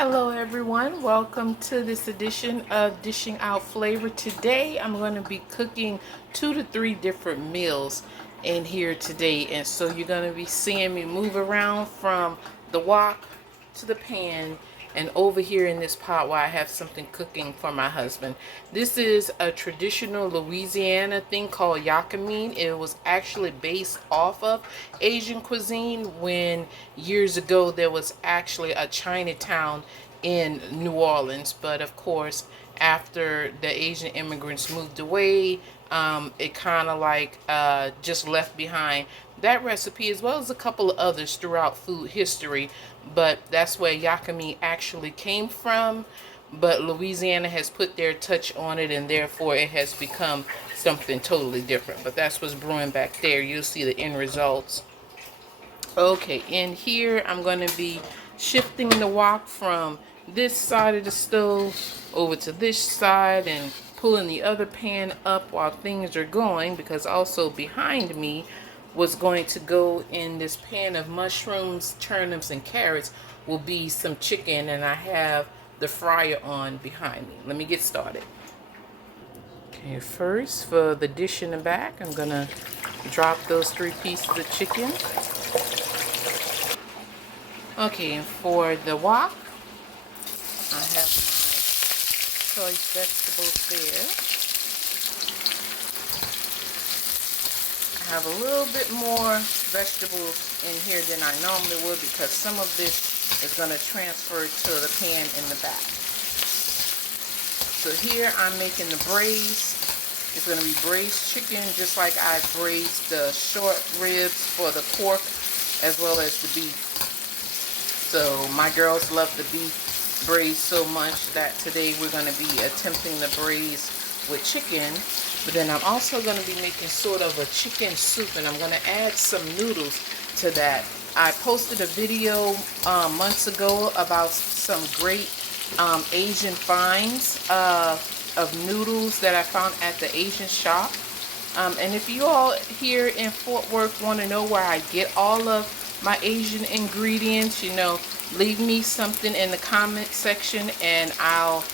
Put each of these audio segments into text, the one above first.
Hello everyone, welcome to this edition of Dishing Out Flavor. Today I'm going to be cooking 2 to 3 different meals in here today, and so you're going to be seeing me move around from the wok to the pan and over here in this pot where I have something cooking for my husband. This is a traditional Louisiana thing called Yaki. It was actually based off of Asian cuisine when years ago there was actually a Chinatown in New Orleans, but of course after the Asian immigrants moved away, it kind of like just left behind that recipe as well as a couple of others throughout food history, but that's where Yaki actually came from. But Louisiana has put their touch on it, and therefore it has become something totally different. But that's what's brewing back there. You'll see the end results. Okay, in here I'm going to be shifting the wok from this side of the stove over to this side and pulling the other pan up while things are going, because also behind me was going to go in this pan of mushrooms, turnips, and carrots will be some chicken, and I have the fryer on behind me. Let me get started. Okay, first for the dish in the back, I'm gonna drop those 3 pieces of chicken. Okay, and for the wok, I have my choice vegetables there. I have a little bit more vegetables in here than I normally would because some of this is going to transfer to the pan in the back. So here I'm making the braised. It's going to be braised chicken, just like I braised the short ribs for the pork as well as the beef. So my girls love the beef braised so much that today we're going to be attempting the braised with chicken. But then I'm also going to be making sort of a chicken soup, and I'm going to add some noodles to that. I posted a video months ago about some great Asian finds of noodles that I found at the Asian shop. And if you all here in Fort Worth want to know where I get all of my Asian ingredients, leave me something in the comment section and I'll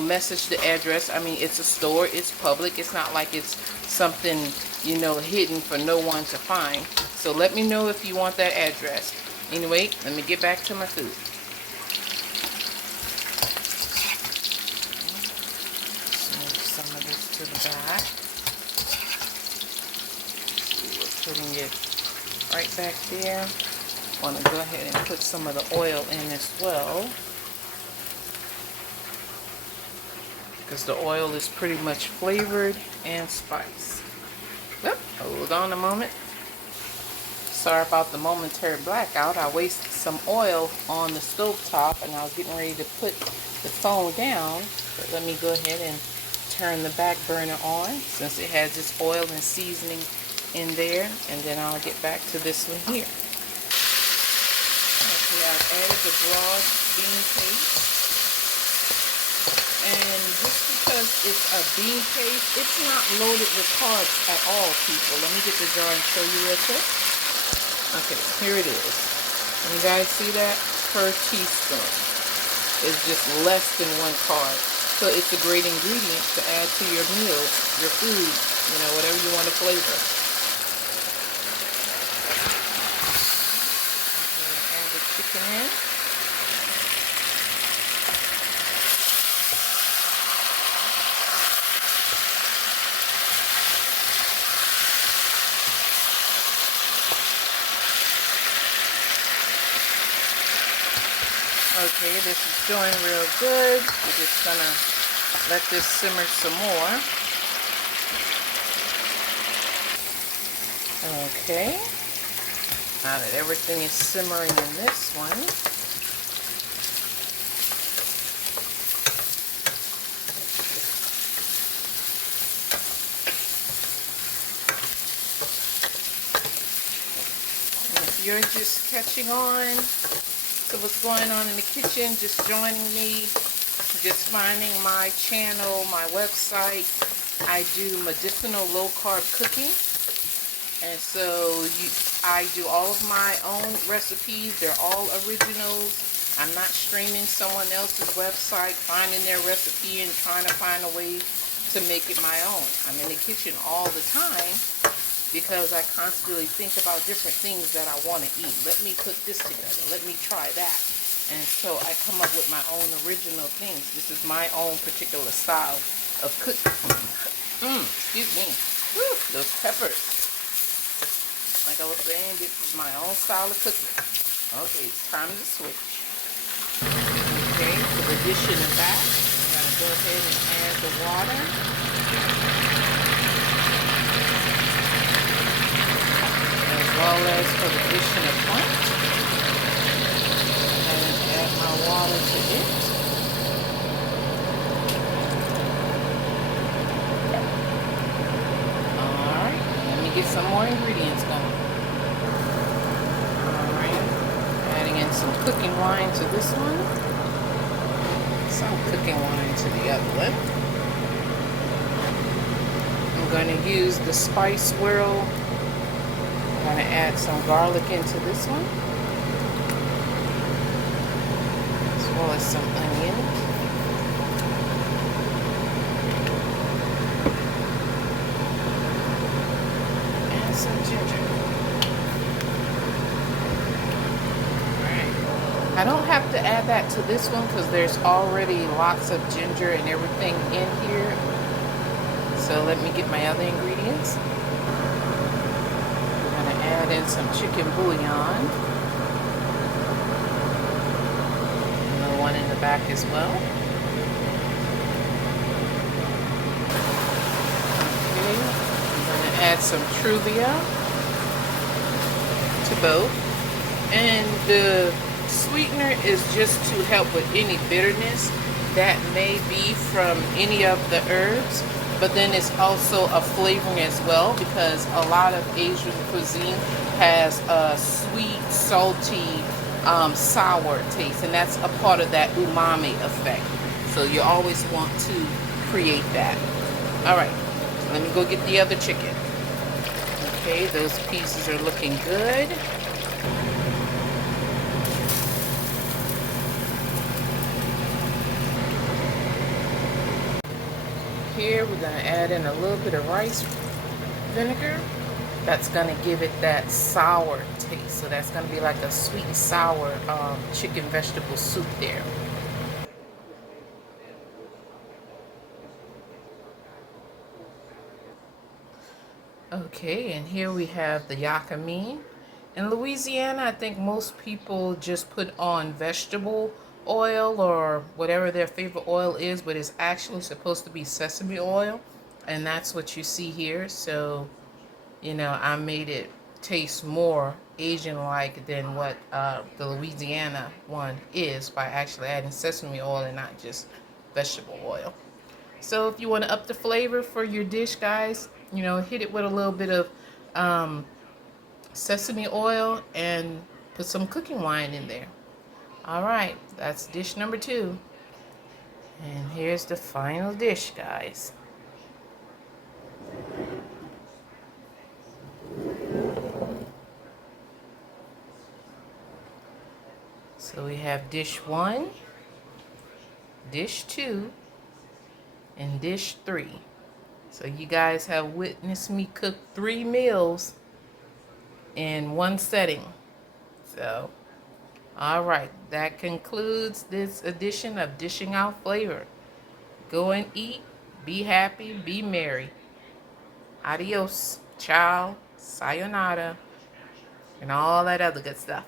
message the address. I mean, it's a store, it's public, it's not like it's something, hidden for no one to find. So let me know if you want that address. Anyway, let me get back to my food. Move some of this to the back. We're putting it right back there. I want to go ahead and put some of the oil in as well, because the oil is pretty much flavored and spiced. Yep, hold on a moment. Sorry about the momentary blackout. I wasted some oil on the stove top and I was getting ready to put the phone down. But let me go ahead and turn the back burner on since it has this oil and seasoning in there, and then I'll get back to this one here. Okay, I've added the broad bean paste. And just because it's a bean paste, it's not loaded with carbs at all, people. Let me get the jar and show you real quick. Okay, here it is. And you guys see that? Per teaspoon. It's just less than 1 carb. So it's a great ingredient to add to your meal, your food, whatever you want to flavor. Okay, add the chicken in. Okay, this is doing real good. We're just gonna let this simmer some more. Okay, now that everything is simmering in this one, and if you're just catching on to what's going on in the kitchen, just joining me, just finding my channel, my website, I do medicinal low-carb cooking, and so I do all of my own recipes. They're all originals. I'm not streaming someone else's website, finding their recipe and trying to find a way to make it my own. I'm in the kitchen all the time because I constantly think about different things that I want to eat. Let me put this together. Let me try that. And so I come up with my own original things. This is my own particular style of cooking. Excuse me. Whew, those peppers. Like I was saying, this is my own style of cooking. Okay, it's time to switch. Okay, for the dish in the back, I'm going to go ahead and add the water. As well as for the dish in the front. And add my water to it. Alright, let me get some more ingredients going. Alright, adding in some cooking wine to this one. Some cooking wine to the other one. I'm going to use the spice swirl. I'm going to add some garlic into this one, as well as some onions. And some ginger. I don't have to add that to this one because there's already lots of ginger and everything in here. So let me get my other ingredients. We're going to add in some chicken bouillon. And the one in the back as well. Okay, I'm going to add some Truvia to both. And the sweetener is just to help with any bitterness that may be from any of the herbs, but then it's also a flavoring as well because a lot of Asian cuisine has a sweet, salty, sour taste, and that's a part of that umami effect. So you always want to create that. Alright, let me go get the other chicken. Okay, those pieces are looking good. Here we're going to add in a little bit of rice vinegar. That's going to give it that sour taste. So that's going to be like a sweet and sour chicken vegetable soup there. Okay, and here we have the Yaki. In Louisiana, I think most people just put on vegetable oil or whatever their favorite oil is, but it's actually supposed to be sesame oil, and that's what you see here. So, you know, I made it taste more Asian-like than what the Louisiana one is by actually adding sesame oil and not just vegetable oil. So if you want to up the flavor for your dish, guys, you know, hit it with a little bit of sesame oil and put some cooking wine in there. Alright, that's dish number 2. And here's the final dish, guys. So we have dish 1, dish 2, and dish 3. So you guys have witnessed me cook 3 meals in one setting. So, alright, that concludes this edition of Dishing Out Flavor. Go and eat, be happy, be merry. Adios, ciao, sayonara, and all that other good stuff.